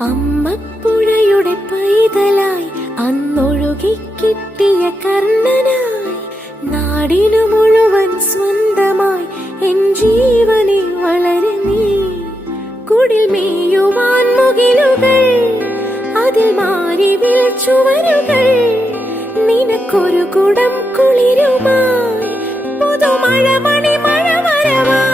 അമ്മപ്പുഴയുടെ പൈതലായി അന്നൊഴുകിക്കിട്ടിയ കർണനായി നാടിനു മുഴുവൻ സ്വന്തമായി എൻ ജീവനെ വളരെ നീ. കുടിൽ മേയുവാൻ മുകിലുകൾ, അതിൽ മാറിവിൽ ചുവരുകൾ, നിനക്കൊരു കുടം കുളിരുമായി പുതുമഴ മണി മഴ വരവായി.